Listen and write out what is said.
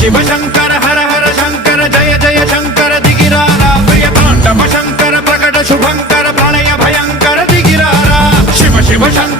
शिव शंकर हर हर शंकर जय जय शंकर दिगिरारा प्रिय तांडव शंकर प्रकट शुभंकर प्रणय भयंकर दिगिरारा शिव शिव शंकर